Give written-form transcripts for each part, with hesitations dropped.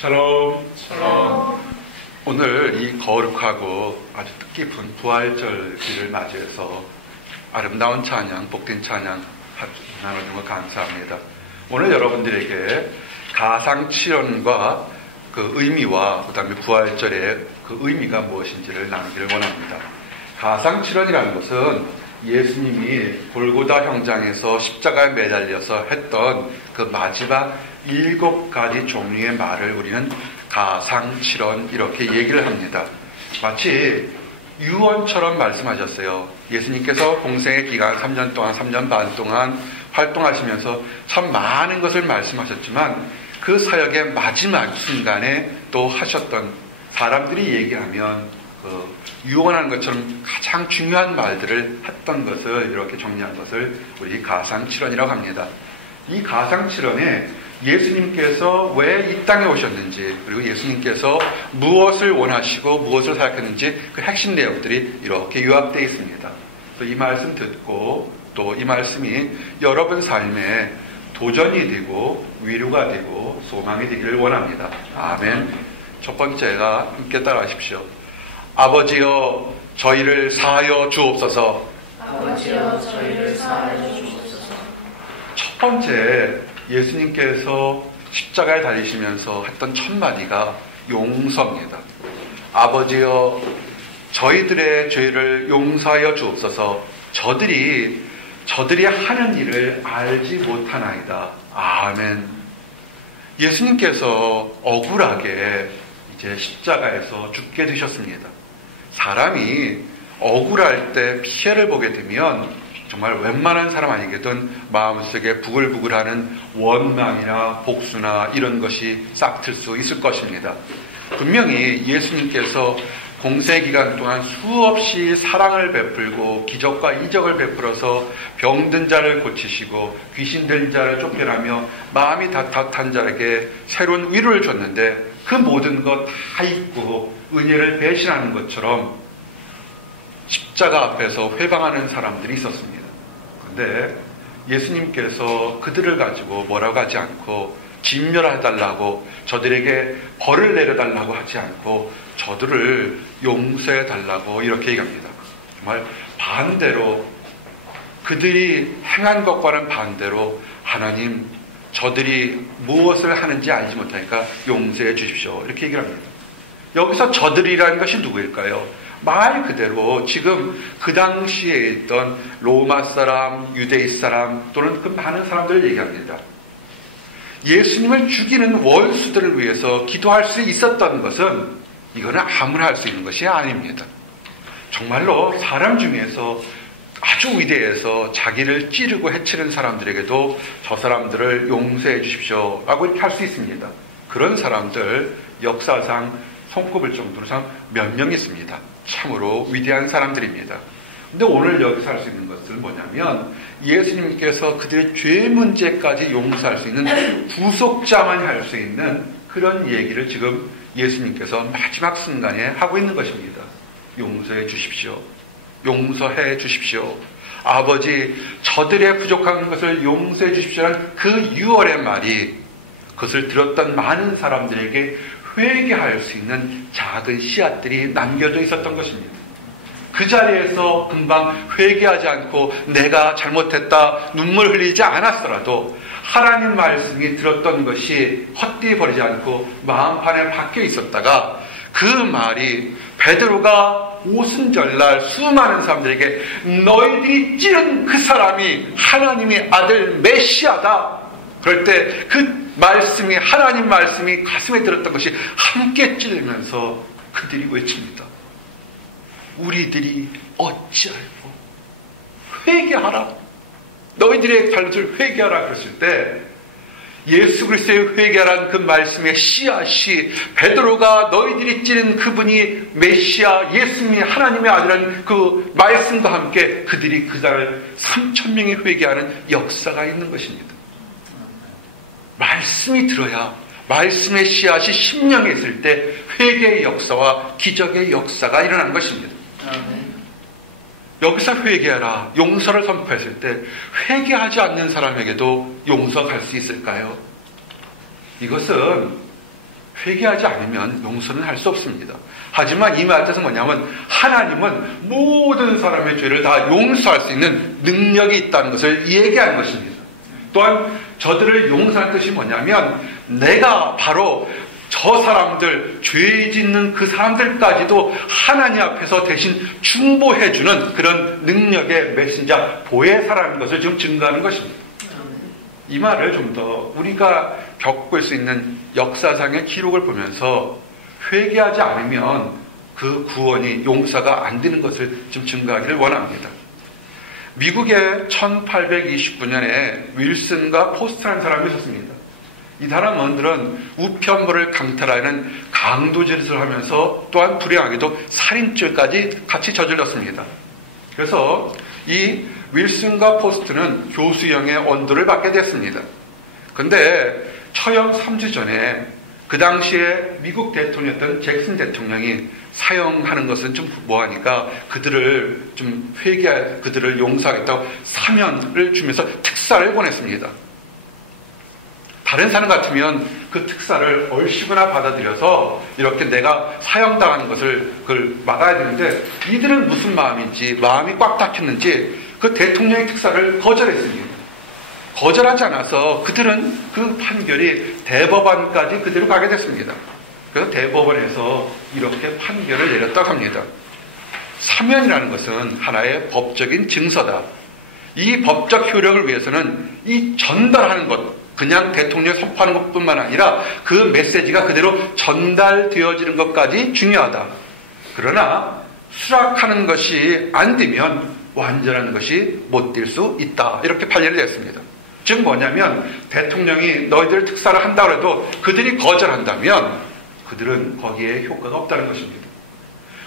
샬롬. 샬롬. 오늘 이 거룩하고 아주 뜻깊은 부활절기를 맞이해서 아름다운 찬양, 복된 찬양 나누는 것 감사합니다. 오늘 여러분들에게 가상칠언과 그 의미와 그 다음에 부활절의 그 의미가 무엇인지를 나누기를 원합니다. 가상칠언이라는 것은 예수님이 골고다 형장에서 십자가에 매달려서 했던 그 마지막 7가지 종류의 말을 우리는 가상칠언 이렇게 얘기를 합니다. 마치 유언처럼 말씀하셨어요. 예수님께서 공생의 기간 3년 동안, 3년 반 동안 활동하시면서 참 많은 것을 말씀하셨지만 그 사역의 마지막 순간에 또 하셨던, 사람들이 얘기하면 그 유언하는 것처럼 가장 중요한 말들을 했던 것을 이렇게 정리한 것을 우리 가상칠언이라고 합니다. 이 가상칠언에 예수님께서 왜 이 땅에 오셨는지, 그리고 예수님께서 무엇을 원하시고 무엇을 사역했는지 그 핵심 내용들이 이렇게 요약되어 있습니다. 이 말씀 듣고 또 이 말씀이 여러분 삶에 도전이 되고 위로가 되고 소망이 되기를 원합니다. 아멘. 첫 번째가 함께 따라하십시오. 아버지여 저희를 사하여 주옵소서. 아버지여 저희를 사하여 주옵소서. 첫 번째 예수님께서 십자가에 달리시면서 했던 첫 마디가 용서입니다. 아버지여 저희들의 죄를 용서하여 주옵소서. 저들이 하는 일을 알지 못하나이다. 아멘. 예수님께서 억울하게 이제 십자가에서 죽게 되셨습니다. 사람이 억울할 때 피해를 보게 되면 정말 웬만한 사람 아니거든 마음속에 부글부글하는 원망이나 복수나 이런 것이 싹틀 수 있을 것입니다. 분명히 예수님께서 공생기간 동안 수없이 사랑을 베풀고 기적과 이적을 베풀어서 병든 자를 고치시고 귀신 들린 자를 쫓겨나며 마음이 답답한 자에게 새로운 위로를 줬는데 그 모든 것 다 잊고 은혜를 배신하는 것처럼 십자가 앞에서 회방하는 사람들이 있었습니다. 그런데 예수님께서 그들을 가지고 뭐라고 하지 않고 진멸해달라고, 저들에게 벌을 내려달라고 하지 않고 저들을 용서해달라고 이렇게 얘기합니다. 정말 반대로, 그들이 행한 것과는 반대로 하나님 저들이 무엇을 하는지 알지 못하니까 용서해 주십시오 이렇게 얘기를 합니다. 여기서 저들이라는 것이 누구일까요? 말 그대로 지금 그 당시에 있던 로마 사람, 유대인 사람 또는 그 많은 사람들을 얘기합니다. 예수님을 죽이는 원수들을 위해서 기도할 수 있었던 것은 이거는 아무나 할 수 있는 것이 아닙니다. 정말로 사람 중에서 아주 위대해서 자기를 찌르고 해치는 사람들에게도 저 사람들을 용서해 주십시오 라고 이렇게 할 수 있습니다. 그런 사람들 역사상 손꼽을 정도로 참 몇 명 있습니다. 참으로 위대한 사람들입니다. 근데 오늘 여기서 할 수 있는 것은 뭐냐면 예수님께서 그들의 죄 문제까지 용서할 수 있는 구속자만이 할 수 있는 그런 얘기를 지금 예수님께서 마지막 순간에 하고 있는 것입니다. 용서해 주십시오. 용서해 주십시오. 아버지 저들의 부족한 것을 용서해 주십시오라는 그 유월의 말이 그것을 들었던 많은 사람들에게 회개할 수 있는 작은 씨앗들이 남겨져 있었던 것입니다. 그 자리에서 금방 회개하지 않고 내가 잘못했다 눈물 흘리지 않았더라도 하나님 말씀이 들었던 것이 헛되이 버리지 않고 마음판에 박혀 있었다가 그 말이 베드로가 오순절날 수많은 사람들에게 너희들이 찌른 그 사람이 하나님의 아들 메시아다. 그럴 때 그 말씀이, 하나님 말씀이 가슴에 들었던 것이 함께 찔리면서 그들이 외칩니다. 우리들이 어찌알고 회개하라. 너희들의 잘못을 회개하라 그랬을 때 예수 그리스도의 회개하라는 그 말씀의 씨앗이 베드로가 너희들이 찌른 그분이 메시아 예수님이 하나님의 아들이라는 그 말씀과 함께 그들이 그날 3,000명이 회개하는 역사가 있는 것입니다. 말씀이 들어야, 말씀의 씨앗이 심령에 있을 때 회개의 역사와 기적의 역사가 일어나는 것입니다. 여기서 회개하라, 용서를 선포했을 때 회개하지 않는 사람에게도 용서가 갈 수 있을까요? 이것은 회개하지 않으면 용서는 할 수 없습니다. 하지만 이 말뜻은 뭐냐면 하나님은 모든 사람의 죄를 다 용서할 수 있는 능력이 있다는 것을 얘기하는 것입니다. 또한 저들을 용서하는 뜻이 뭐냐면 내가 바로 저 사람들, 죄 짓는 그 사람들까지도 하나님 앞에서 대신 중보해주는 그런 능력의 메신저, 보혜사라는 것을 지금 증거하는 것입니다. 이 말을 좀 더 우리가 겪을 수 있는 역사상의 기록을 보면서 회개하지 않으면 그 구원이 용서가 안 되는 것을 좀 증거하기를 원합니다. 미국에 1829년에 윌슨과 포스트라는 사람이 있었습니다. 이 사람들은 우편물을 강탈하는 강도짓을 하면서 또한 불행하게도 살인죄까지 같이 저질렀습니다. 그래서 이 윌슨과 포스트는 교수형의 언도를 받게 됐습니다. 그런데 처형 3주 전에 그 당시에 미국 대통령이었던 잭슨 대통령이 사형하는 것은 좀 뭐하니까 그들을 좀 그들을 용서하겠다고 사면을 주면서 특사를 보냈습니다. 다른 사람 같으면 그 특사를 얼씨구나 받아들여서 이렇게 내가 사형당하는 것을 그걸 막아야 되는데 이들은 무슨 마음인지 마음이 꽉 닫혔는지 그 대통령의 특사를 거절했습니다. 거절하지 않아서 그들은 그 판결이 대법원까지 그대로 가게 됐습니다. 그래서 대법원에서 이렇게 판결을 내렸다고 합니다. 사면이라는 것은 하나의 법적인 증서다. 이 법적 효력을 위해서는 이 전달하는 것, 그냥 대통령이 선포하는 것뿐만 아니라 그 메시지가 그대로 전달되어지는 것까지 중요하다. 그러나 수락하는 것이 안 되면 완전한 것이 못 될 수 있다. 이렇게 판례를 냈습니다. 즉 뭐냐면 대통령이 너희들 특사를 한다고 해도 그들이 거절한다면 그들은 거기에 효과가 없다는 것입니다.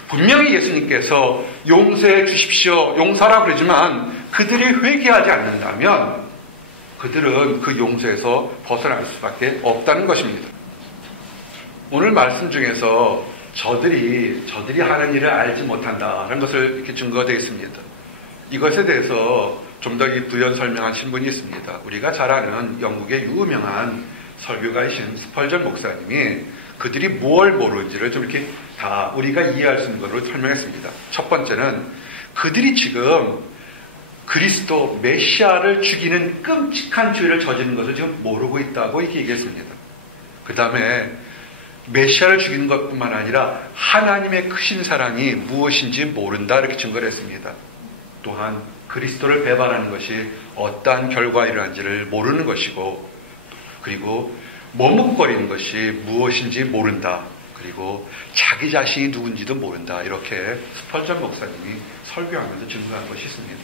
분명히 예수님께서 용서해 주십시오, 용서하라고 그러지만 그들이 회개하지 않는다면 그들은 그 용서에서 벗어날 수밖에 없다는 것입니다. 오늘 말씀 중에서 저들이 하는 일을 알지 못한다는 것을 이렇게 증거가 되어 있습니다. 이것에 대해서 좀 더 부연 설명하신 분이 있습니다. 우리가 잘 아는 영국의 유명한 설교가이신 스펄전 목사님이 그들이 뭘 모르는지를 좀 이렇게 다 우리가 이해할 수 있는 것으로 설명했습니다. 첫 번째는 그들이 지금 그리스도 메시아를 죽이는 끔찍한 죄를 저지른 것을 지금 모르고 있다고 이렇게 얘기했습니다. 그 다음에 메시아를 죽이는 것뿐만 아니라 하나님의 크신 사랑이 무엇인지 모른다 이렇게 증거를 했습니다. 또한 그리스도를 배반하는 것이 어떠한 결과가 일어난지를 모르는 것이고, 그리고 머뭇거리는 것이 무엇인지 모른다. 그리고 자기 자신이 누군지도 모른다. 이렇게 스펄전 목사님이 설교하면서 증거한 것이 있습니다.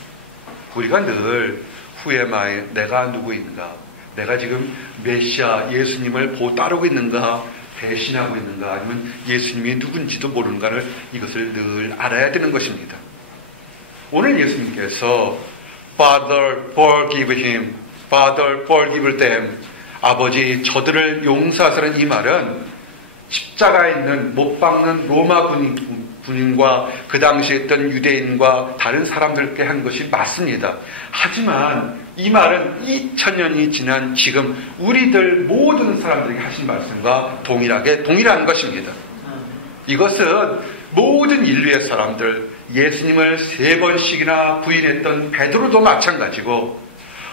우리가 늘 후에마에 내가 누구인가, 내가 지금 메시아 예수님을 따르고 있는가, 배신하고 있는가, 아니면 예수님이 누군지도 모르는가를 이것을 늘 알아야 되는 것입니다. 오늘 예수님께서 Father forgive him, Father forgive them, 아버지 저들을 용서하시라는 이 말은 십자가에 있는 못 박는 로마 군인과 그 당시에 있던 유대인과 다른 사람들께 한 것이 맞습니다. 하지만 이 말은 2000년이 지난 지금 우리들 모든 사람들에게 하신 말씀과 동일한 것입니다. 이것은 모든 인류의 사람들, 예수님을 3번씩이나 부인했던 베드로도 마찬가지고,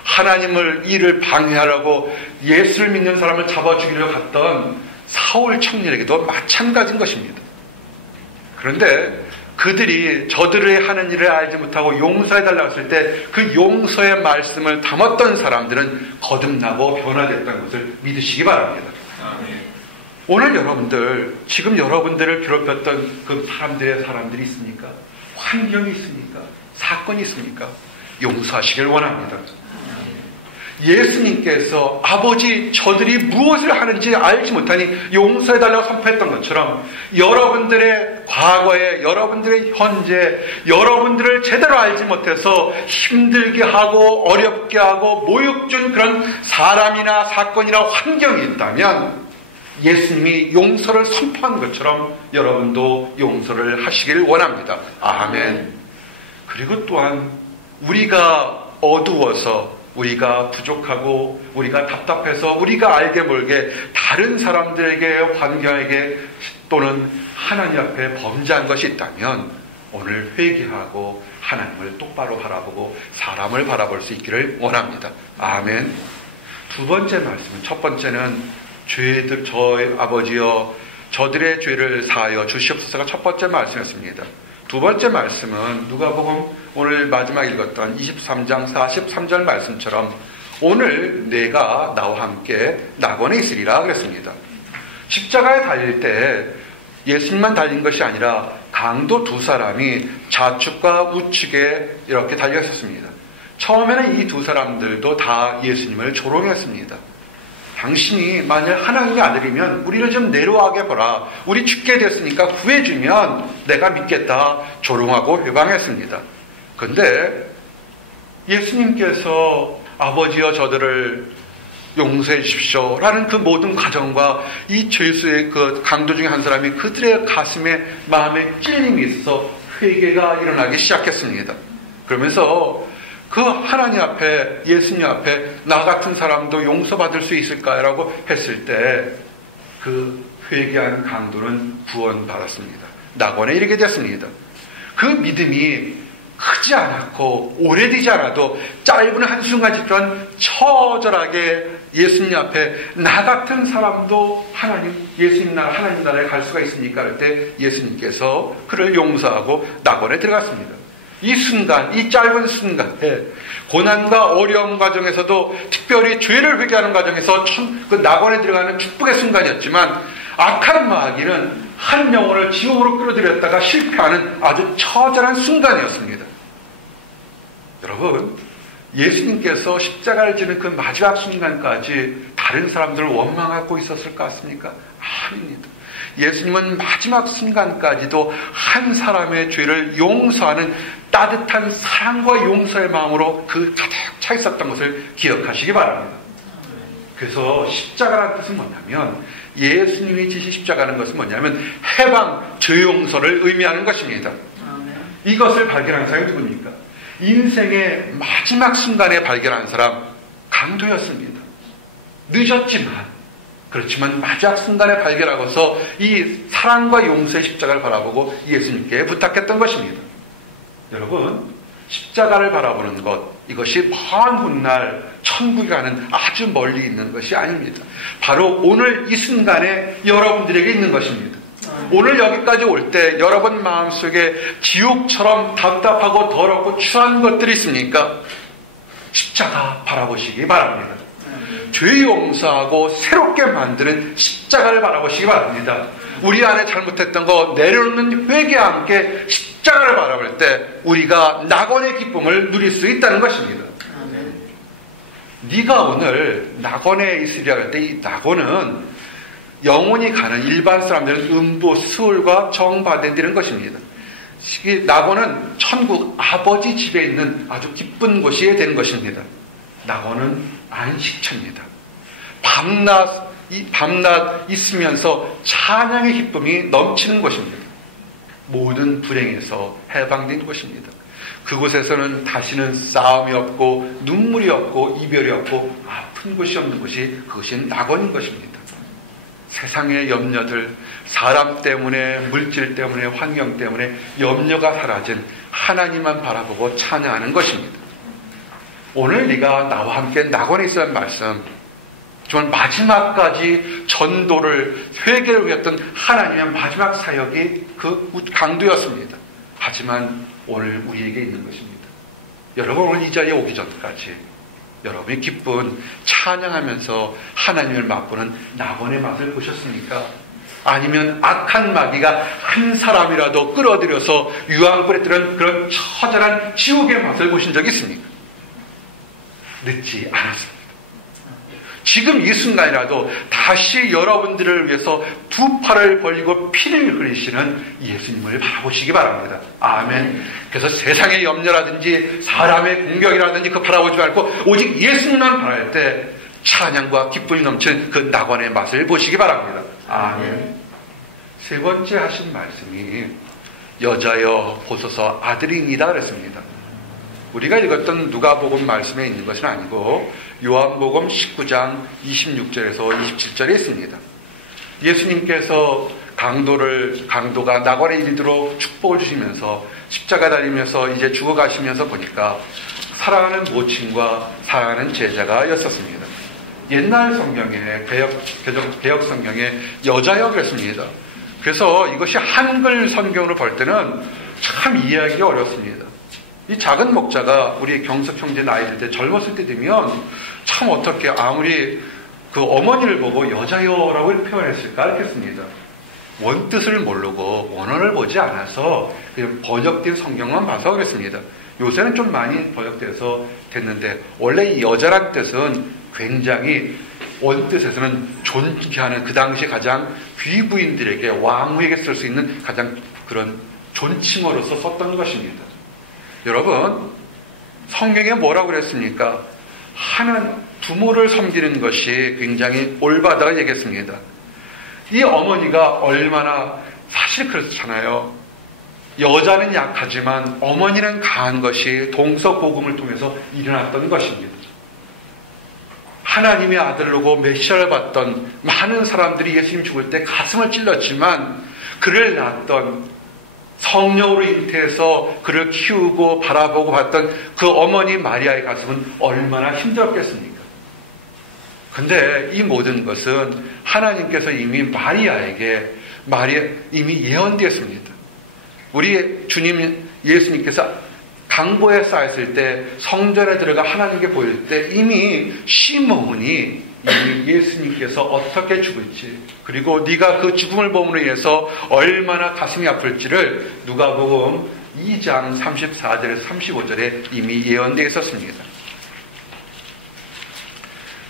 하나님을 일을 방해하려고 예수를 믿는 사람을 잡아 죽이려 갔던 사울 청년에게도 마찬가지인 것입니다. 그런데 그들이 저들의 하는 일을 알지 못하고 용서해달라고 했을 때 그 용서의 말씀을 담았던 사람들은 거듭나고 변화됐다는 것을 믿으시기 바랍니다. 오늘 여러분들, 지금 여러분들을 괴롭혔던 그 사람들이 있습니까? 환경이 있습니까? 사건이 있습니까? 용서하시길 원합니다. 예수님께서 아버지 저들이 무엇을 하는지 알지 못하니 용서해달라고 선포했던 것처럼 여러분들의 과거에, 여러분들의 현재, 여러분들을 제대로 알지 못해서 힘들게 하고 어렵게 하고 모욕 준 그런 사람이나 사건이나 환경이 있다면 예수님이 용서를 선포한 것처럼 여러분도 용서를 하시길 원합니다. 아멘. 그리고 또한 우리가 어두워서 우리가 부족하고 우리가 답답해서 우리가 알게 모르게 다른 사람들에게 환경에게 또는 하나님 앞에 범죄한 것이 있다면 오늘 회개하고 하나님을 똑바로 바라보고 사람을 바라볼 수 있기를 원합니다. 아멘. 두 번째 말씀은, 첫 번째는 죄들 저희 아버지여 저들의 죄를 사하여 주시옵소서가 첫 번째 말씀이었습니다. 두 번째 말씀은 누가복음 오늘 마지막 읽었던 23장 43절 말씀처럼 오늘 내가 나와 함께 낙원에 있으리라 그랬습니다. 십자가에 달릴 때 예수님만 달린 것이 아니라 강도 두 사람이 좌측과 우측에 이렇게 달려 있었습니다. 처음에는 이 두 사람들도 다 예수님을 조롱했습니다. 당신이 만약 하나님의 아들이면 우리를 좀 내려와게 보라. 우리 죽게 됐으니까 구해주면 내가 믿겠다. 조롱하고 회방했습니다. 그런데 예수님께서 아버지여 저들을 용서해 주십시오 라는 그 모든 과정과 이 죄수의 그 강도 중에 한 사람이 그들의 가슴에 마음에 찔림이 있어서 회개가 일어나기 시작했습니다. 그러면서 그 하나님 앞에, 예수님 앞에 나 같은 사람도 용서받을 수 있을까라고 했을 때 그 회개한 강도는 구원받았습니다. 낙원에 이르게 됐습니다. 그 믿음이 크지 않았고 오래되지 않아도 짧은 한순간 집전 처절하게 예수님 앞에 나 같은 사람도 예수님 나라, 하나님 나라에 갈 수가 있습니까? 할 때 예수님께서 그를 용서하고 낙원에 들어갔습니다. 이 순간, 이 짧은 순간에 고난과 어려움 과정에서도 특별히 죄를 회개하는 과정에서 그 낙원에 들어가는 축복의 순간이었지만 악한 마귀는 한 영혼을 지옥으로 끌어들였다가 실패하는 아주 처절한 순간이었습니다. 여러분, 예수님께서 십자가를 지는 그 마지막 순간까지 다른 사람들을 원망하고 있었을 것 같습니까? 아닙니다. 예수님은 마지막 순간까지도 한 사람의 죄를 용서하는 따뜻한 사랑과 용서의 마음으로 그 가득 차 있었던 것을 기억하시기 바랍니다. 그래서 십자가라는 뜻은 뭐냐면, 예수님이 지신 십자가라는 것은 뭐냐면 해방, 죄 용서를 의미하는 것입니다. 이것을 발견한 사람이 누굽니까? 인생의 마지막 순간에 발견한 사람, 강도였습니다. 늦었지만, 그렇지만 마지막 순간에 발견하고서 이 사랑과 용서의 십자가를 바라보고 예수님께 부탁했던 것입니다. 여러분, 십자가를 바라보는 것, 이것이 먼 훗날 천국에 가는 아주 멀리 있는 것이 아닙니다. 바로 오늘 이 순간에 여러분들에게 있는 것입니다. 오늘 여기까지 올 때 여러분 마음속에 지옥처럼 답답하고 더럽고 추한 것들이 있습니까? 십자가 바라보시기 바랍니다. 죄 용서하고 새롭게 만드는 십자가를 바라보시기 바랍니다. 우리 안에 잘못했던 거 내려놓는 회개와 함께 십자가를 바라볼 때 우리가 낙원의 기쁨을 누릴 수 있다는 것입니다. 네가 오늘 낙원에 있으리라 할 때 이 낙원은 영혼이 가는 일반 사람들은 음부, 스올과 정받에 드는 것입니다. 이 낙원은 천국 아버지 집에 있는 아주 기쁜 곳이 되는 것입니다. 낙원은 안식처입니다. 밤낮 있으면서 찬양의 기쁨이 넘치는 곳입니다. 모든 불행에서 해방된 곳입니다. 그곳에서는 다시는 싸움이 없고 눈물이 없고 이별이 없고 아픈 곳이 없는 곳이 그것이 낙원인 것입니다. 세상의 염려들, 사람 때문에, 물질 때문에, 환경 때문에 염려가 사라진 하나님만 바라보고 찬양하는 것입니다. 오늘 네가 나와 함께 낙원에 있으라는 말씀, 정말 마지막까지 전도를, 회개를 위했던 하나님의 마지막 사역이 그 강도였습니다. 하지만 오늘 우리에게 있는 것입니다. 여러분, 오늘 이 자리에 오기 전까지 여러분이 기쁜 찬양하면서 하나님을 맛보는 낙원의 맛을 보셨습니까? 아니면 악한 마귀가 한 사람이라도 끌어들여서 유황불에 뜨는 그런 처절한 지옥의 맛을 보신 적이 있습니까? 늦지 않았습니다. 지금 이 순간이라도 다시 여러분들을 위해서 두 팔을 벌리고 피를 흘리시는 예수님을 바라보시기 바랍니다. 아멘. 그래서 세상의 염려라든지 사람의 공격이라든지 그 바라보지 말고 오직 예수님만 바랄 때 찬양과 기쁨이 넘치는 그 낙원의 맛을 보시기 바랍니다. 아멘. 세 번째 하신 말씀이 여자여 보소서 아들이니이다 그랬습니다. 우리가 읽었던 누가복음 말씀에 있는 것은 아니고 요한복음 19장 26절에서 27절에 있습니다. 예수님께서 강도가 나관에 이르도록 축복을 주시면서 십자가 달리면서 이제 죽어가시면서 보니까 사랑하는 모친과 사랑하는 제자가였었습니다. 옛날 성경에 개혁 성경에 여자역이었습니다. 그래서 이것이 한글 성경으로 볼 때는 참 이해하기가 어렵습니다. 이 작은 목자가 우리 경석 형제 나이 들 때 젊었을 때 되면 참 어떻게 아무리 그 어머니를 보고 여자여라고 표현했을까 했겠습니다. 원뜻을 모르고 원어를 보지 않아서 그냥 번역된 성경만 봐서 그랬습니다. 요새는 좀 많이 번역돼서 됐는데 원래 이 여자란 뜻은 굉장히 원뜻에서는 존귀하는 그 당시 가장 귀부인들에게 왕후에게 쓸 수 있는 가장 그런 존칭어로서 썼던 것입니다. 여러분 성경에 뭐라고 그랬습니까? 부모를 섬기는 것이 굉장히 올바르다고 얘기했습니다. 이 어머니가 얼마나 사실 그렇잖아요. 여자는 약하지만 어머니는 강한 것이 동서복음을 통해서 일어났던 것입니다. 하나님의 아들로고 메시아를 받던 많은 사람들이 예수님 죽을 때 가슴을 찔렀지만 그를 낳았던 성령으로 잉태해서 그를 키우고 바라보고 봤던 그 어머니 마리아의 가슴은 얼마나 힘들었겠습니까? 근데 이 모든 것은 하나님께서 이미 마리아에게 이미 예언되었습니다. 우리 주님 예수님께서 강보에 쌓였을 때 성전에 들어가 하나님께 보일 때 이미 시몬이 이미 예수님께서 어떻게 죽을지 그리고 네가 그 죽음을 범으로 인해서 얼마나 가슴이 아플지를 누가복음 2장 34절에서 35절에 이미 예언되어 있었습니다.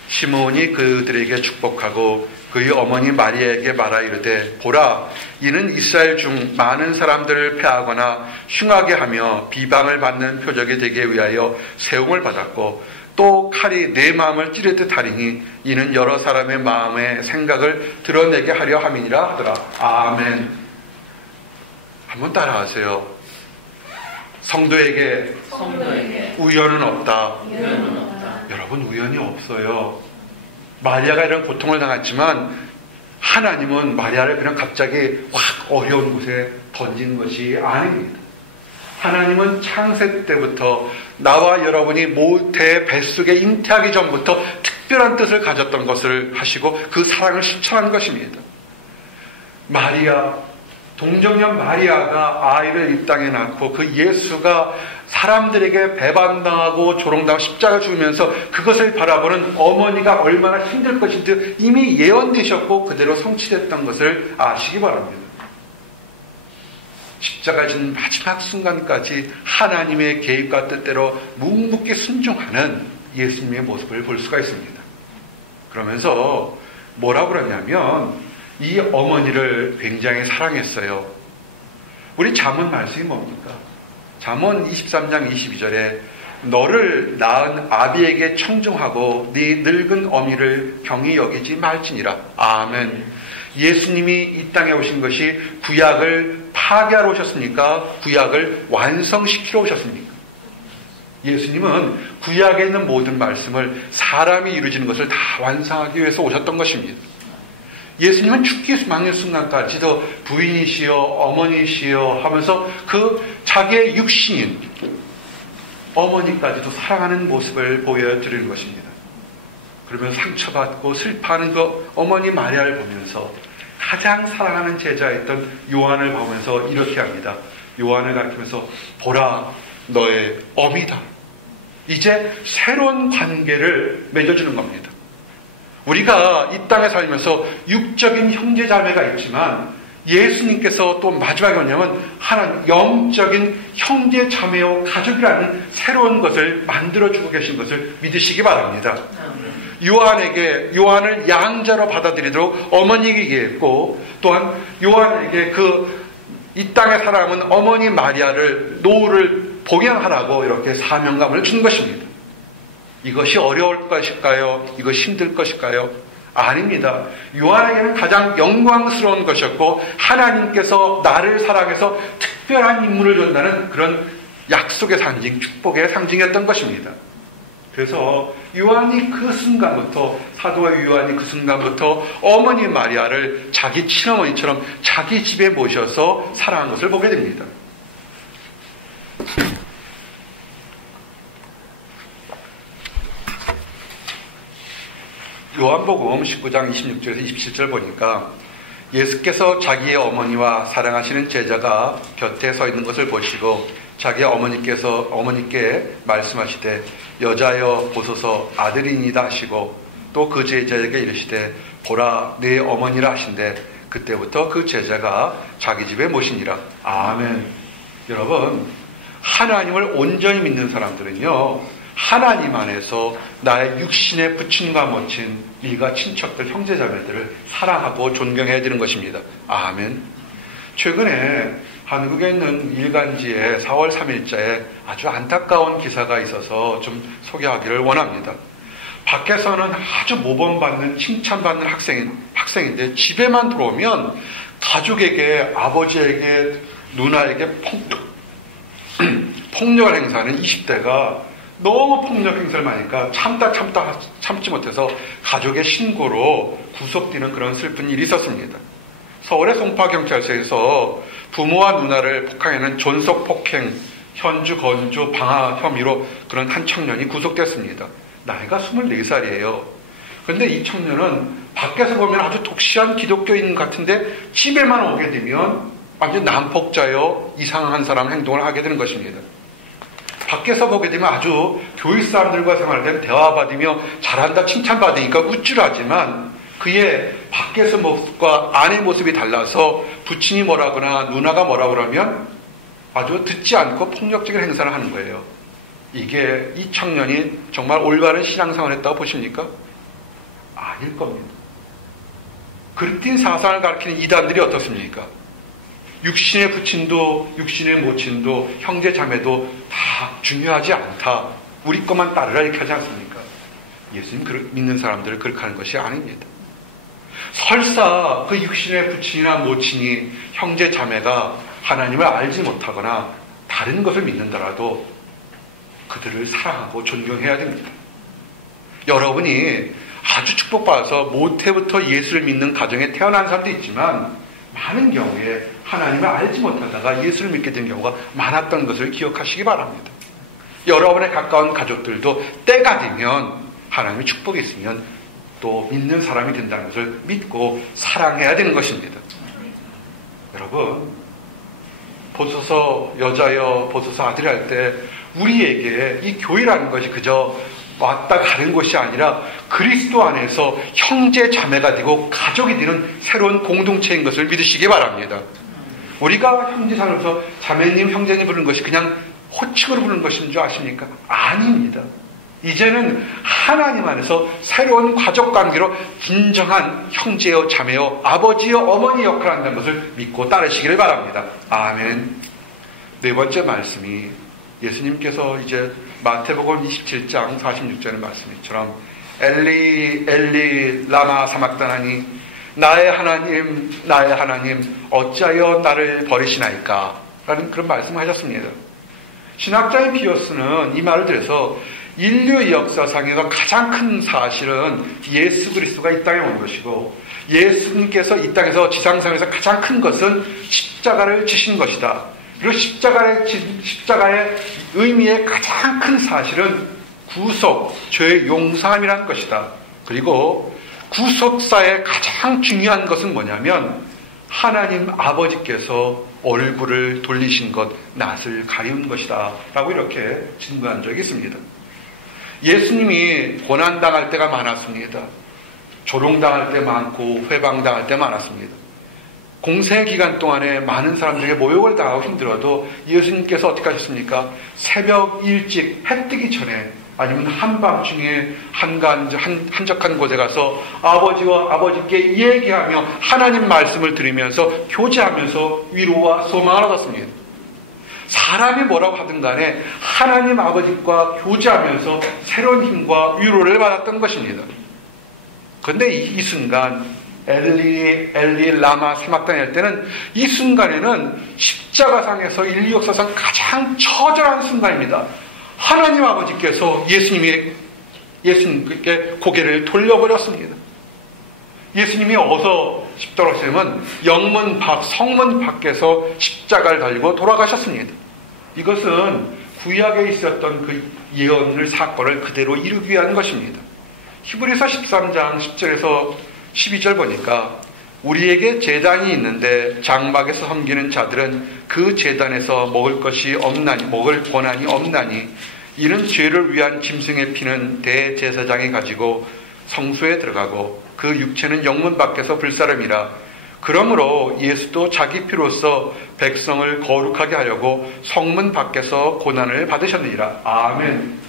시몬이 그들에게 축복하고 그의 어머니 마리아에게 말하 이르되 보라 이는 이스라엘 중 많은 사람들을 패하거나 흉하게 하며 비방을 받는 표적이 되게 위하여 세움을 받았고 또 칼이 내 마음을 찌를 듯 하리니 이는 여러 사람의 마음의 생각을 드러내게 하려 함이니라 하더라. 아멘. 한번 따라하세요. 성도에게 우연은 없다. 여러분 우연이 없어요. 마리아가 이런 고통을 당했지만 하나님은 마리아를 그냥 갑자기 확 어려운 곳에 던진 것이 아닙니다. 하나님은 창세 때부터 나와 여러분이 모태의 뱃속에 잉태하기 전부터 특별한 뜻을 가졌던 것을 하시고 그 사랑을 실천하는 것입니다. 동정녀 마리아가 아이를 이 땅에 낳고 그 예수가 사람들에게 배반당하고 조롱당하고 십자가 죽으면서 그것을 바라보는 어머니가 얼마나 힘들 것인지 이미 예언되셨고 그대로 성취됐던 것을 아시기 바랍니다. 십자가 진 마지막 순간까지 하나님의 계획과 뜻대로 묵묵히 순종하는 예수님의 모습을 볼 수가 있습니다. 그러면서 뭐라고 그러냐면 이 어머니를 굉장히 사랑했어요. 우리 잠언 말씀이 뭡니까? 잠언 23장 22절에 너를 낳은 아비에게 청종하고 네 늙은 어미를 경히 여기지 말지니라. 아멘. 예수님이 이 땅에 오신 것이 구약을 파괴하러 오셨습니까? 구약을 완성시키러 오셨습니까? 예수님은 구약에 있는 모든 말씀을 사람이 이루어지는 것을 다 완성하기 위해서 오셨던 것입니다. 예수님은 죽기 막는 순간까지도 부인이시여 어머니시여 하면서 그 자기의 육신인 어머니까지도 사랑하는 모습을 보여드리는 것입니다. 그러면서 상처받고 슬퍼하는 그 어머니 마리아를 보면서 가장 사랑하는 제자였던 요한을 보면서 이렇게 합니다. 요한을 가리키면서 보라 너의 어미다. 이제 새로운 관계를 맺어주는 겁니다. 우리가 이 땅에 살면서 육적인 형제자매가 있지만 예수님께서 또 마지막에 뭐냐면 하나님 영적인 형제자매요 가족이라는 새로운 것을 만들어주고 계신 것을 믿으시기 바랍니다. 요한을 양자로 받아들이도록 어머니에게 얘기했고 또한 요한에게 이 땅에 살아가는 어머니 마리아를 노후를 봉양하라고 이렇게 사명감을 준 것입니다. 이것이 어려울 것일까요? 이것이 힘들 것일까요? 아닙니다. 요한에게는 가장 영광스러운 것이었고 하나님께서 나를 사랑해서 특별한 임무를 준다는 그런 약속의 상징, 축복의 상징이었던 것입니다. 그래서 요한이 그 순간부터, 사도 요한이 그 순간부터 어머니 마리아를 자기 친어머니처럼 자기 집에 모셔서 사랑한 것을 보게 됩니다. 요한복음 19장 26절에서 27절 보니까 예수께서 자기의 어머니와 사랑하시는 제자가 곁에 서 있는 것을 보시고 자기 어머니께 말씀하시되 여자여 보소서 아들이니이다 하시고 또 그 제자에게 이르시되 보라 내 어머니라 하신대 그때부터 그 제자가 자기 집에 모시니라. 아멘. 여러분, 하나님을 온전히 믿는 사람들은요, 하나님 안에서 나의 육신의 부친과 모친 일가 친척들, 형제자매들을 사랑하고 존경해야 되는 것입니다. 아멘. 최근에 한국에 있는 일간지에 4월 3일자에 아주 안타까운 기사가 있어서 좀 소개하기를 원합니다. 밖에서는 아주 모범받는, 칭찬받는 학생인데 집에만 들어오면 가족에게, 아버지에게, 누나에게 폭력을 행사하는 20대가 너무 폭력 행사를 많으니까 참지 못해서 가족의 신고로 구속되는 그런 슬픈 일이 있었습니다. 서울의 송파경찰서에서 부모와 누나를 폭행하는 존속폭행, 현주, 건주, 방화 혐의로 그런 한 청년이 구속됐습니다. 나이가 24살이에요. 그런데 이 청년은 밖에서 보면 아주 독실한 기독교인 같은데 집에만 오게 되면 완전 난폭자요, 이상한 사람 행동을 하게 되는 것입니다. 밖에서 보게 되면 아주 교회 사람들과 생활할 때는 대화받으며 잘한다, 칭찬받으니까 우쭐하지만 그의 밖에서 모습과 안의 모습이 달라서 부친이 뭐라거나 누나가 뭐라고 그러면 아주 듣지 않고 폭력적인 행사를 하는 거예요. 이게 이 청년이 정말 올바른 신앙생활을 했다고 보십니까? 아닐 겁니다. 그릇된 사상을 가리키는 이단들이 어떻습니까? 육신의 부친도 육신의 모친도 형제 자매도 다 중요하지 않다. 우리 것만 따르라 이렇게 하지 않습니까? 예수님 믿는 사람들을 그렇게 하는 것이 아닙니다. 설사 그 육신의 부친이나 모친이 형제 자매가 하나님을 알지 못하거나 다른 것을 믿는다라도 그들을 사랑하고 존경해야 됩니다. 여러분이 아주 축복받아서 모태부터 예수를 믿는 가정에 태어난 사람도 있지만 많은 경우에 하나님을 알지 못하다가 예수를 믿게 된 경우가 많았던 것을 기억하시기 바랍니다. 여러분의 가까운 가족들도 때가 되면 하나님의 축복이 있으면 또 믿는 사람이 된다는 것을 믿고 사랑해야 되는 것입니다. 여러분, 보소서 여자여 보소서 아들이 할 때 우리에게 이 교회라는 것이 그저 왔다 가는 곳이 아니라 그리스도 안에서 형제 자매가 되고 가족이 되는 새로운 공동체인 것을 믿으시기 바랍니다. 우리가 형제 자매로서 자매님 형제님 부르는 것이 그냥 호칭으로 부르는 것인 줄 아십니까? 아닙니다. 이제는 하나님 안에서 새로운 가족관계로 진정한 형제요 자매요 아버지요 어머니 역할을 한다는 것을 믿고 따르시기를 바랍니다. 아멘. 네 번째 말씀이 예수님께서 이제 마태복음 27장 46절의 말씀처럼 엘리 엘리 라마 사막다나니 나의 하나님 어찌하여 나를 버리시나이까 라는 그런 말씀을 하셨습니다. 신학자인 피어스는 이 말을 들어서 인류의 역사상에서 가장 큰 사실은 예수 그리스도가 이 땅에 온 것이고 예수님께서 이 땅에서 지상상에서 가장 큰 것은 십자가를 지신 것이다. 그리고 십자가의 의미의 가장 큰 사실은 구속, 죄의 용서함이라는 것이다. 그리고 구속사의 가장 중요한 것은 뭐냐면 하나님 아버지께서 얼굴을 돌리신 것, 낯을 가리운 것이다 라고 이렇게 증거한 적이 있습니다. 예수님이 고난당할 때가 많았습니다. 조롱당할 때 많고 회방당할 때 많았습니다. 공생 기간 동안에 많은 사람들에게 모욕을 당하고 힘들어도 예수님께서 어떻게 하셨습니까? 새벽 일찍 해 뜨기 전에 아니면 한밤중에 한적한 곳에 가서 아버지와 아버지께 얘기하며 하나님 말씀을 들으면서 교제하면서 위로와 소망을 얻었습니다. 사람이 뭐라고 하든 간에 하나님 아버지과 교제하면서 새로운 힘과 위로를 받았던 것입니다. 그런데 이 순간 엘리 엘리 라마 사막단에 할 때는 이 순간에는 십자가상에서 인류 역사상 가장 처절한 순간입니다. 하나님 아버지께서 예수님께 고개를 돌려버렸습니다. 예수님이 어서 십자가시면 성문 밖에서 십자가를 달고 돌아가셨습니다. 이것은 구약에 있었던 그 예언을 사건을 그대로 이루기 위한 것입니다. 히브리서 13장 10절에서 12절 보니까 우리에게 제단이 있는데 장막에서 섬기는 자들은 그 제단에서 먹을 권한이 없나니 이는 죄를 위한 짐승의 피는 대제사장이 가지고 성소에 들어가고 그 육체는 영문 밖에서 불사름이라. 그러므로 예수도 자기 피로써 백성을 거룩하게 하려고 성문 밖에서 고난을 받으셨느니라. 아멘.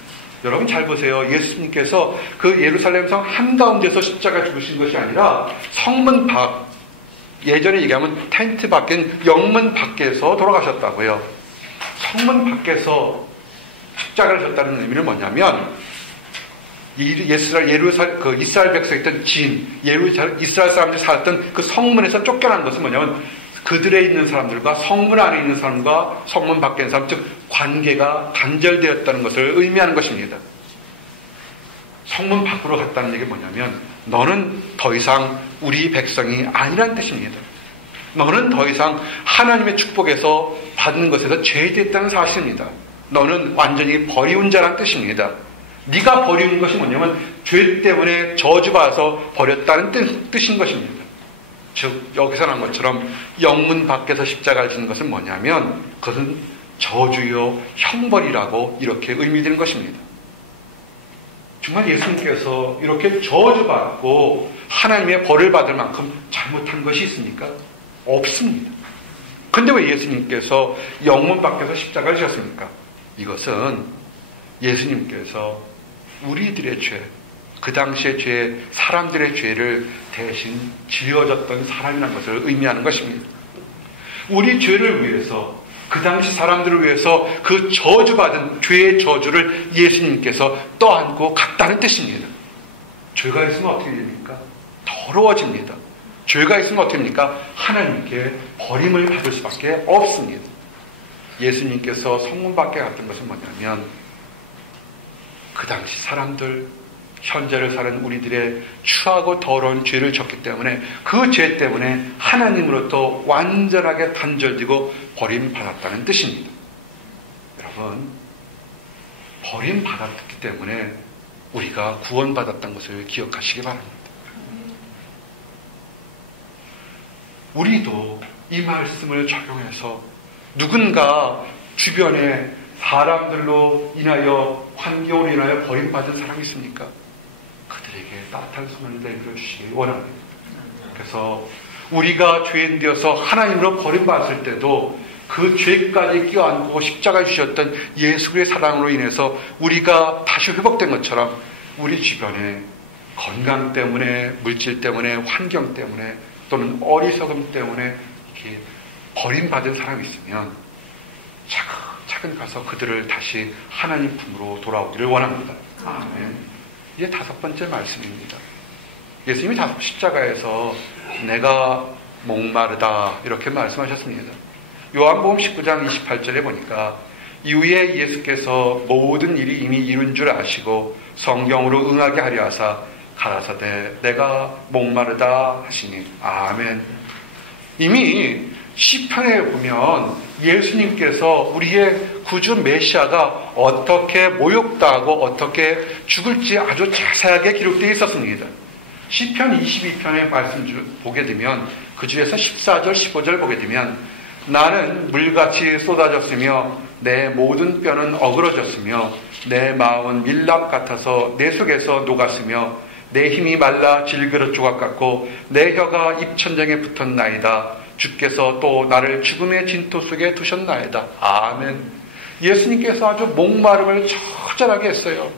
여러분 잘 보세요. 예수님께서 그 예루살렘 성 한가운데서 십자가 죽으신 것이 아니라 성문 밖, 예전에 얘기하면 텐트 밖인 영문 밖에서 돌아가셨다고요. 성문 밖에서 십자가를 졌다는 의미는 뭐냐면 이스라엘 백성이었던 이스라엘 사람들이 살았던 그 성문에서 쫓겨난 것은 뭐냐면 그들에 있는 사람들과 성문 안에 있는 사람과 성문 밖에 있는 사람, 즉 관계가 단절되었다는 것을 의미하는 것입니다. 성문 밖으로 갔다는 얘기가 뭐냐면 너는 더 이상 우리 백성이 아니라는 뜻입니다. 너는 더 이상 하나님의 축복에서 받는 것에서 제외됐다는 사실입니다. 너는 완전히 버리운 자라는 뜻입니다. 네가 버리운 것이 뭐냐면 죄 때문에 저주받아서 버렸다는 뜻인 것입니다. 즉 여기서 나온 것처럼 영문 밖에서 십자가를 지는 것은 뭐냐면 그것은 저주요 형벌이라고 이렇게 의미되는 것입니다. 정말 예수님께서 이렇게 저주받고 하나님의 벌을 받을 만큼 잘못한 것이 있습니까? 없습니다. 근데 왜 예수님께서 영문 밖에서 십자가를 지셨습니까? 이것은 예수님께서 우리들의 죄, 그 당시의 죄, 사람들의 죄를 대신 지어졌던 사람이라는 것을 의미하는 것입니다. 우리 죄를 위해서, 그 당시 사람들을 위해서 그 저주받은 죄의 저주를 예수님께서 떠안고 갔다는 뜻입니다. 죄가 있으면 어떻게 됩니까? 더러워집니다. 죄가 있으면 어떻게 됩니까? 하나님께 버림을 받을 수밖에 없습니다. 예수님께서 성문 밖에 갔던 것은 뭐냐면 그 당시 사람들, 현재를 사는 우리들의 추하고 더러운 죄를 졌기 때문에 그 죄 때문에 하나님으로부터 완전하게 단절되고 버림받았다는 뜻입니다. 여러분, 버림받았기 때문에 우리가 구원받았다는 것을 기억하시기 바랍니다. 우리도 이 말씀을 적용해서 누군가 주변에 사람들로 인하여, 환경으로 인하여 버림받은 사람이 있습니까? 그들에게 따뜻한 손을 내밀어 주시기 원합니다. 그래서 우리가 죄인 되어서 하나님으로 버림받았을 때도 그 죄까지 껴안고 십자가에 주셨던 예수의 사랑으로 인해서 우리가 다시 회복된 것처럼 우리 주변에 건강 때문에, 물질 때문에, 환경 때문에 또는 어리석음 때문에 이렇게 버림받은 사람이 있으면 차근 가서 그들을 다시 하나님 품으로 돌아오기를 원합니다. 아멘. 이게 5번째 말씀입니다. 예수님이 십자가에서 내가 목마르다 이렇게 말씀하셨습니다. 요한복음 19장 28절에 보니까 이후에 예수께서 모든 일이 이미 이룬 줄 아시고 성경으로 응하게 하려 하사 가라사대 내가 목마르다 하시니 아멘. 이미 시편에 보면 예수님께서 우리의 구주 메시아가 어떻게 모욕당하고 어떻게 죽을지 아주 자세하게 기록되어 있었습니다. 시편 22편의 말씀 보게 되면 그 중에서 14절 15절 보게 되면 나는 물같이 쏟아졌으며 내 모든 뼈는 어그러졌으며 내 마음은 밀랍 같아서 내 속에서 녹았으며 내 힘이 말라 질그릇 조각 같고 내 혀가 입천장에 붙었나이다. 주께서 또 나를 죽음의 진토 속에 두셨나이다. 아멘. 예수님께서 아주 목마름을 처절하게 했어요.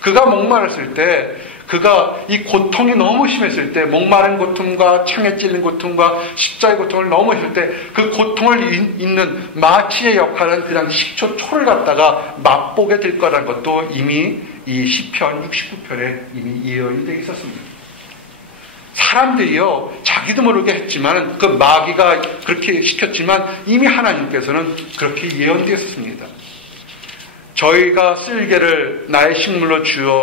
그가 목마랐을 때, 그가 이 고통이 너무 심했을 때, 목마른 고통과 창에 찔린 고통과 십자의 고통을 너무 했을 때, 그 고통을 잇는 마취의 역할은 그냥 식초초를 갖다가 맛보게 될 거라는 것도 이미 이 시편 69편에 이미 예언이 되어 있었습니다. 사람들이요, 자기도 모르게 했지만, 그 마귀가 그렇게 시켰지만, 이미 하나님께서는 그렇게 예언되었습니다. 저희가 쓸개를 나의 식물로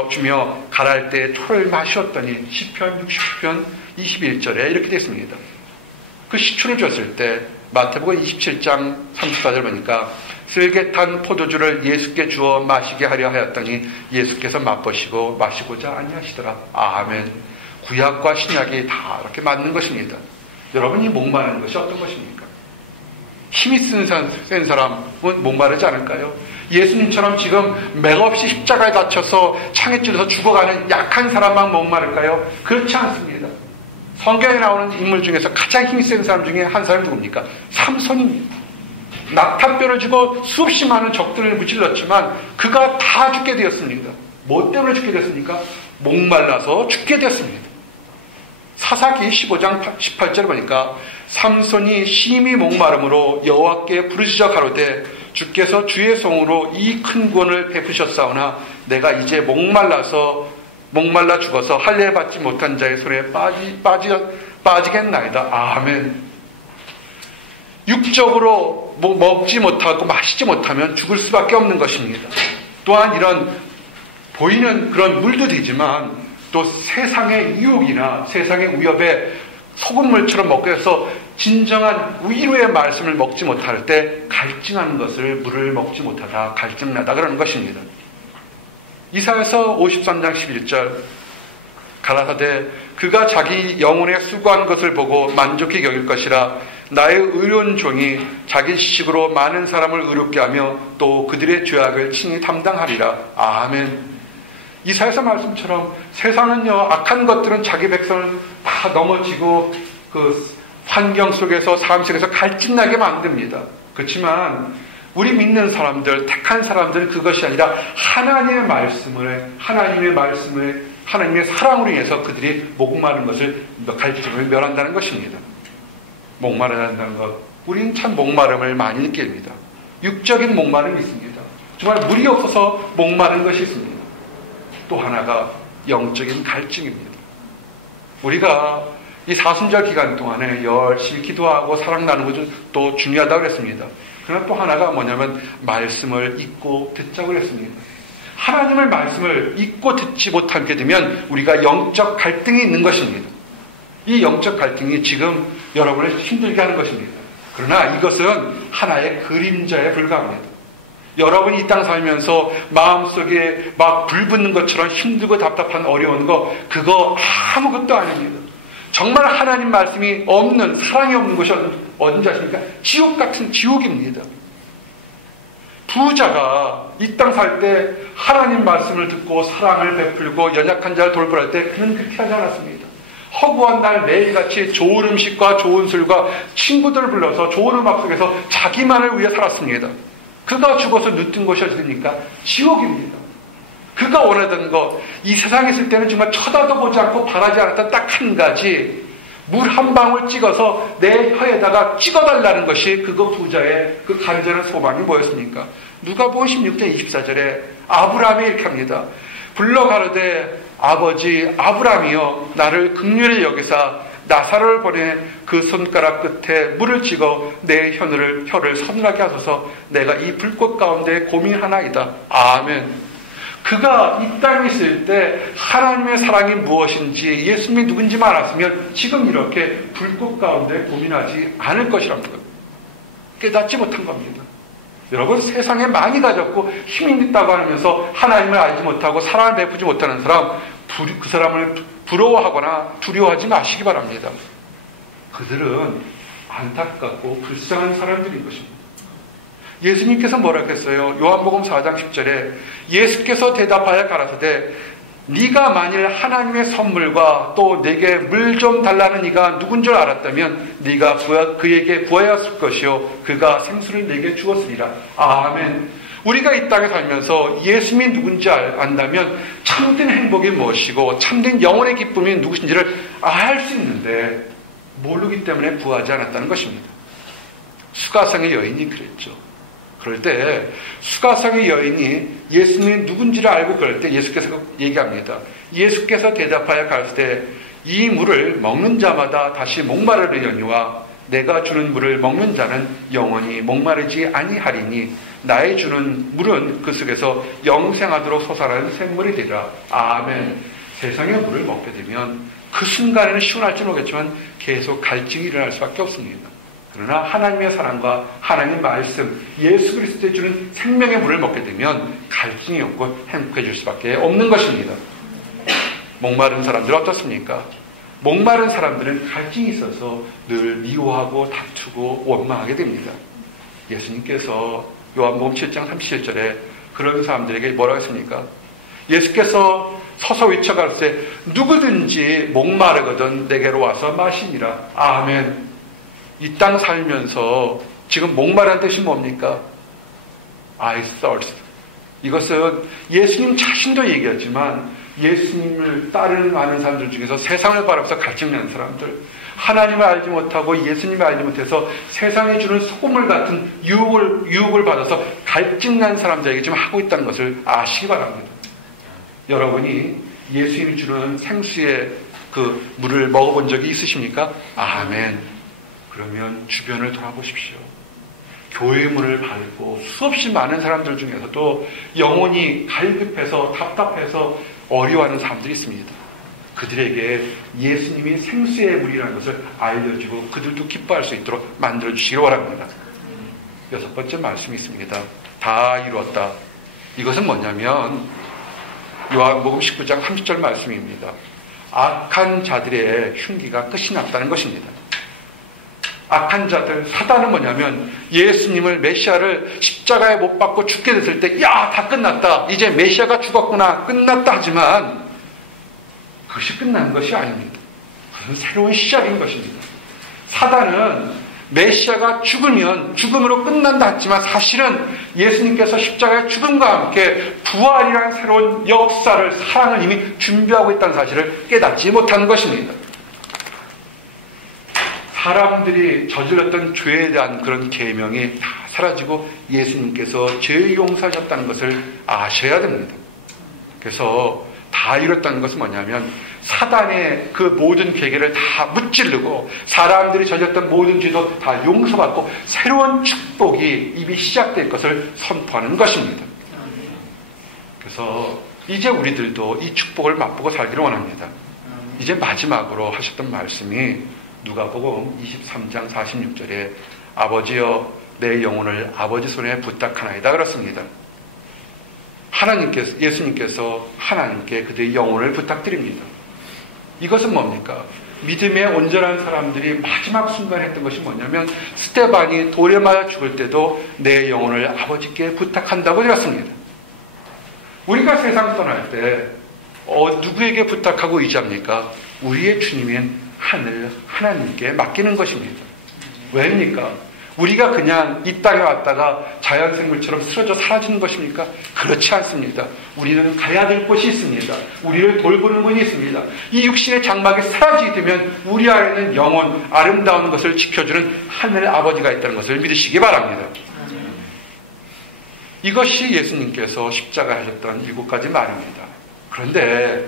주며 갈할 때 토를 마셨더니, 시편 60편 21절에 이렇게 됐습니다. 그 시초를 줬을 때, 마태복음 27장 34절 보니까, 쓸개 탄 포도주를 예수께 주어 마시게 하려 하였더니, 예수께서 맛보시고 마시고자 아니하시더라. 아멘. 구약과 신약이 다 이렇게 맞는 것입니다. 여러분이 목마르는 것이 어떤 것입니까? 힘이 센 사람은 목마르지 않을까요? 예수님처럼 지금 맥없이 십자가에 다쳐서 창에 찔려서 죽어가는 약한 사람만 목마를까요? 그렇지 않습니다. 성경에 나오는 인물 중에서 가장 힘이 센 사람 중에 한 사람이 누굽니까? 삼손입니다. 낙타뼈를 주고 수없이 많은 적들을 무찔렀지만 그가 다 죽게 되었습니다. 뭐 때문에 죽게 됐습니까? 목말라서 죽게 되었습니다. 사사기 15장 18절 보니까 삼손이 심히 목마름으로 여호와께 부르짖어 가로되 주께서 주의 성으로 이 큰 구원을 베푸셨사오나 내가 이제 목말라 죽어서 할례 받지 못한 자의 손에 빠지겠나이다. 아멘. 육적으로 먹지 못하고 마시지 못하면 죽을 수밖에 없는 것입니다. 또한 이런 보이는 그런 물도 되지만 또 세상의 유혹이나 세상의 위협에 소금물처럼 먹게 해서 진정한 위로의 말씀을 먹지 못할 때 갈증하는 것을 물을 먹지 못하다 갈증나다 그러는 것입니다. 이사야서 53장 11절 가라사대 그가 자기 영혼에 수고한 것을 보고 만족히 여길 것이라 나의 의로운 종이 자기 지식으로 많은 사람을 의롭게 하며 또 그들의 죄악을 친히 담당하리라. 아멘. 이사야서 말씀처럼 세상은요, 악한 것들은 자기 백성을 다 넘어지고 그 환경 속에서 삶 속에서 갈증나게 만듭니다. 그렇지만 우리 믿는 사람들, 택한 사람들은 그것이 아니라 하나님의 사랑으로 인해서 그들이 목마른 것을 갈증을 멸한다는 것입니다. 목마른다는 것, 우리는 참 목마름을 많이 느낍니다. 육적인 목마름이 있습니다. 정말 물이 없어서 목마른 것이 있습니다. 또 하나가 영적인 갈증입니다. 우리가 이 사순절 기간 동안에 열심히 기도하고 사랑 나누는 것도 또 중요하다고 그랬습니다. 그러나 또 하나가 뭐냐면 말씀을 읽고 듣자고 그랬습니다. 하나님의 말씀을 읽고 듣지 못하게 되면 우리가 영적 갈등이 있는 것입니다. 이 영적 갈등이 지금 여러분을 힘들게 하는 것입니다. 그러나 이것은 하나의 그림자에 불과합니다. 여러분이 이 땅 살면서 마음속에 막 불붙는 것처럼 힘들고 답답한 어려운 거 그거 아무것도 아닙니다. 정말 하나님 말씀이 없는 사랑이 없는 곳이 어딘지 아십니까? 지옥 같은 지옥입니다. 부자가 이 땅 살 때 하나님 말씀을 듣고 사랑을 베풀고 연약한 자를 돌보할 때 그는 그렇게 하지 않았습니다. 허구한 날 매일같이 좋은 음식과 좋은 술과 친구들을 불러서 좋은 음악 속에서 자기만을 위해 살았습니다. 그가 죽어서 누뜬 곳이 어디입니까? 지옥입니다. 그가 원하던 것, 이 세상에 있을 때는 정말 쳐다도 보지 않고 바라지 않았던 딱 한 가지, 물 한 방울 찍어서 내 혀에다가 찍어달라는 것이 그거 부자의 그 간절한 소망이 뭐였습니까? 누가복음 16장 24절에 아브라함이 이렇게 합니다. 불러 가로되 아버지 아브라함이여 나를 긍휼히 여기사 나사로를 보내 그 손가락 끝에 물을 찍어 내 혀를 서늘하게 하소서 내가 이 불꽃 가운데 고민하나이다. 아멘. 그가 이 땅에 있을 때 하나님의 사랑이 무엇인지 예수님이 누군지만 알았으면 지금 이렇게 불꽃 가운데 고민하지 않을 것이랍니다. 깨닫지 못한 겁니다. 여러분 세상에 많이 가졌고 힘이 있다고 하면서 하나님을 알지 못하고 사랑을 베푸지 못하는 사람 그 사람을 부러워하거나 두려워하지 마시기 바랍니다. 그들은 안타깝고 불쌍한 사람들인 것입니다. 예수님께서 뭐라고 했어요? 요한복음 4장 10절에 예수께서 대답하여 가라사대 네가 만일 하나님의 선물과 또 내게 물 좀 달라는 이가 누군 줄 알았다면 네가 그에게 구하였을 것이요 그가 생수를 내게 주었으리라. 아멘. 우리가 이 땅에 살면서 예수님이 누군지 안다면 참된 행복이 무엇이고 참된 영혼의 기쁨이 누구신지를 알 수 있는데 모르기 때문에 구하지 않았다는 것입니다. 수가성의 여인이 그랬죠. 그럴 때 수가성의 여인이 예수님이 누군지를 알고 그럴 때 예수께서 얘기합니다. 예수께서 대답하여 가르치되 이 물을 먹는 자마다 다시 목마르려니와 내가 주는 물을 먹는 자는 영원히 목마르지 아니하리니 나의 주는 물은 그 속에서 영생하도록 솟아나는 샘물이 되리라. 아멘. 세상의 물을 먹게 되면 그 순간에는 시원할지 모르겠지만 계속 갈증이 일어날 수밖에 없습니다. 그러나 하나님의 사랑과 하나님의 말씀, 예수 그리스도의 주는 생명의 물을 먹게 되면 갈증이 없고 행복해질 수밖에 없는 것입니다. 목마른 사람들 어떻습니까? 목마른 사람들은 갈증이 있어서 늘 미워하고 다투고 원망하게 됩니다. 예수님께서 요한복음 7장 37절에 그런 사람들에게 뭐라고 했습니까? 예수께서 서서 외쳐가르되 누구든지 목마르거든 내게로 와서 마시니라. 아멘. 이 땅 살면서 지금 목마른 뜻이 뭡니까? I thirst. 이것은 예수님 자신도 얘기했지만 예수님을 따르는 많은 사람들 중에서 세상을 바라보면서 갈증나는 사람들, 하나님을 알지 못하고 예수님을 알지 못해서 세상이 주는 소금물 같은 유혹을 받아서 갈증난 사람들에게 지금 하고 있다는 것을 아시기 바랍니다. 여러분이 예수님이 주는 생수의 그 물을 먹어본 적이 있으십니까? 아멘. 그러면 주변을 돌아보십시오. 교회의 문을 밟고 수없이 많은 사람들 중에서도 영혼이 갈급해서 답답해서 어려워하는 사람들이 있습니다. 그들에게 예수님이 생수의 물이라는 것을 알려주고 그들도 기뻐할 수 있도록 만들어주시기 바랍니다. 6번째 말씀이 있습니다. 다 이루었다. 이것은 뭐냐면 요한복음 19장 30절 말씀입니다. 악한 자들의 흉기가 끝이 났다는 것입니다. 악한 자들, 사단은 뭐냐면 예수님을 메시아를 십자가에 못 박고 죽게 됐을 때 야, 다 끝났다. 이제 메시아가 죽었구나. 끝났다 하지만 그것이 끝난 것이 아닙니다. 그것은 새로운 시작인 것입니다. 사단은 메시아가 죽으면 죽음으로 끝난다 했지만 사실은 예수님께서 십자가의 죽음과 함께 부활이라는 새로운 역사를, 사랑을 이미 준비하고 있다는 사실을 깨닫지 못하는 것입니다. 사람들이 저질렀던 죄에 대한 그런 계명이 다 사라지고 예수님께서 죄 용서하셨다는 것을 아셔야 됩니다. 그래서 다 이뤘다는 것은 뭐냐면 사단의 그 모든 계계를 다 무찌르고 사람들이 저질렀던 모든 죄도 다 용서받고 새로운 축복이 이미 시작될 것을 선포하는 것입니다. 그래서 이제 우리들도 이 축복을 맛보고 살기를 원합니다. 이제 마지막으로 하셨던 말씀이 누가복음 23장 46절에 아버지여 내 영혼을 아버지 손에 부탁하나이다 그렇습니다. 예수님께서 하나님께 그들의 영혼을 부탁드립니다. 이것은 뭡니까? 믿음의 온전한 사람들이 마지막 순간에 했던 것이 뭐냐면 스데반이 돌에 맞아 죽을 때도 내 영혼을 아버지께 부탁한다고 되었습니다. 우리가 세상 떠날 때 누구에게 부탁하고 의지합니까? 우리의 주님인 하늘 하나님께 맡기는 것입니다. 왜입니까? 우리가 그냥 이 땅에 왔다가 자연생물처럼 쓰러져 사라지는 것입니까? 그렇지 않습니다. 우리는 가야 될 곳이 있습니다. 우리를 돌보는 분이 있습니다. 이 육신의 장막이 사라지게 되면 우리 안에는 영원 아름다운 것을 지켜주는 하늘 아버지가 있다는 것을 믿으시기 바랍니다. 이것이 예수님께서 십자가에 하셨던 7가지 말입니다. 그런데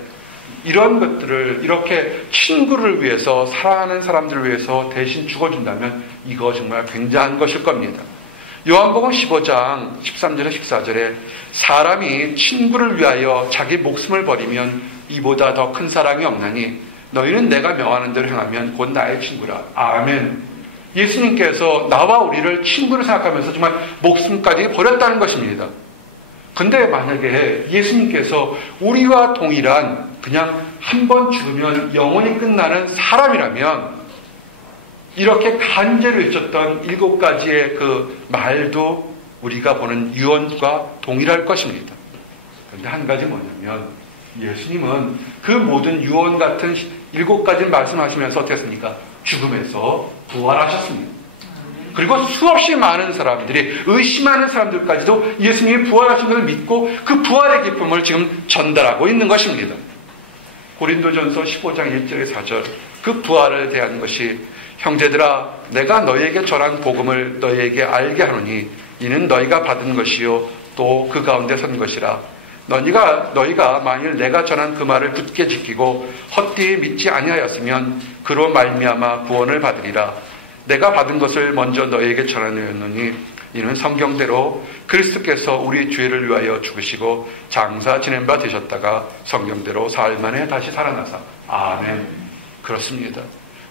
이런 것들을 이렇게 친구를 위해서 사랑하는 사람들을 위해서 대신 죽어준다면 이거 정말 굉장한 것일 겁니다. 요한복음 15장 13절에 14절에 사람이 친구를 위하여 자기 목숨을 버리면 이보다 더 큰 사랑이 없나니 너희는 내가 명하는 대로 행하면 곧 나의 친구라. 아멘. 예수님께서 나와 우리를 친구로 생각하면서 정말 목숨까지 버렸다는 것입니다. 근데 만약에 예수님께서 우리와 동일한 그냥 한 번 죽으면 영원히 끝나는 사람이라면 이렇게 간제로 외쳤던 7가지의 그 말도 우리가 보는 유언과 동일할 것입니다. 그런데 한 가지 뭐냐면 예수님은 그 모든 유언 같은 7가지 말씀하시면서 어땠습니까? 죽음에서 부활하셨습니다. 그리고 수없이 많은 사람들이 의심하는 사람들까지도 예수님이 부활하신 것을 믿고 그 부활의 기쁨을 지금 전달하고 있는 것입니다. 고린도전서 15장 1절에 4절 그 부활을 대한 것이 형제들아 내가 너희에게 전한 복음을 너희에게 알게 하노니 이는 너희가 받은 것이요 또 그 가운데 선 것이라 너희가 만일 내가 전한 그 말을 굳게 지키고 헛되이 믿지 아니하였으면 그로 말미암아 구원을 받으리라. 내가 받은 것을 먼저 너희에게 전하였노니 이는 성경대로 그리스도께서 우리 죄를 위하여 죽으시고 장사 지낸 바 되셨다가 성경대로 사흘 만에 다시 살아나사. 아멘. 그렇습니다.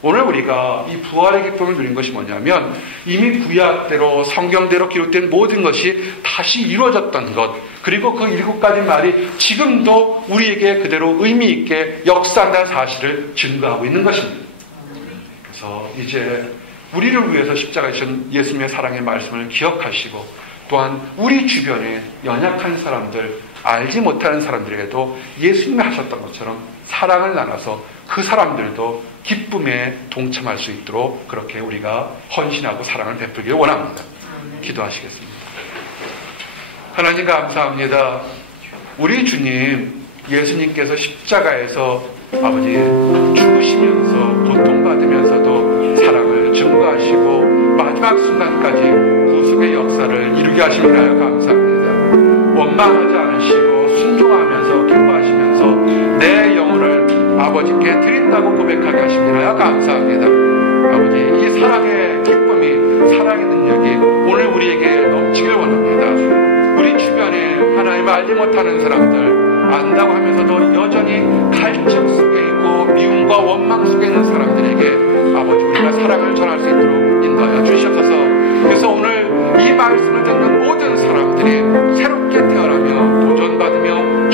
오늘 우리가 이 부활의 기쁨을 누린 것이 뭐냐면 이미 구약대로 성경대로 기록된 모든 것이 다시 이루어졌던 것, 그리고 그 7가지 말이 지금도 우리에게 그대로 의미 있게 역사한다는 사실을 증거하고 있는 것입니다. 그래서 이제 우리를 위해서 십자가에 지신 예수님의 사랑의 말씀을 기억하시고, 또한 우리 주변에 연약한 사람들, 알지 못하는 사람들에게도 예수님이 하셨던 것처럼 사랑을 나눠서 그 사람들도 기쁨에 동참할 수 있도록 그렇게 우리가 헌신하고 사랑을 베풀기를 원합니다. 기도하시겠습니다. 하나님 감사합니다. 우리 주님 예수님께서 십자가에서 아버지 죽으시면서 고통받으면서도 사랑을 증거하시고 마지막 순간까지 구속의 역사를 이루게 하심을 하여 감사합니다. 원망하지 않으시고 순종하면서 기뻐하시면서 내 영혼을 아버지께 드린다고 고백하게 하심을 하여 감사합니다. 아버지, 이 사랑의 기쁨이, 사랑의 능력이 오늘 우리에게 넘치길 원합니다. 우리 주변에 하나님을 알지 못하는 사람들, 안다고 하면서도 여전히 갈증 속에 있고 미움과 원망 속에 있는 사람들에게 아버지 우리가 사랑을 전할 수 있도록 인도하여 주시옵소서. 그래서 오늘 이 말씀을 듣는 모든 사람들이 새롭게 태어나며 도전받으며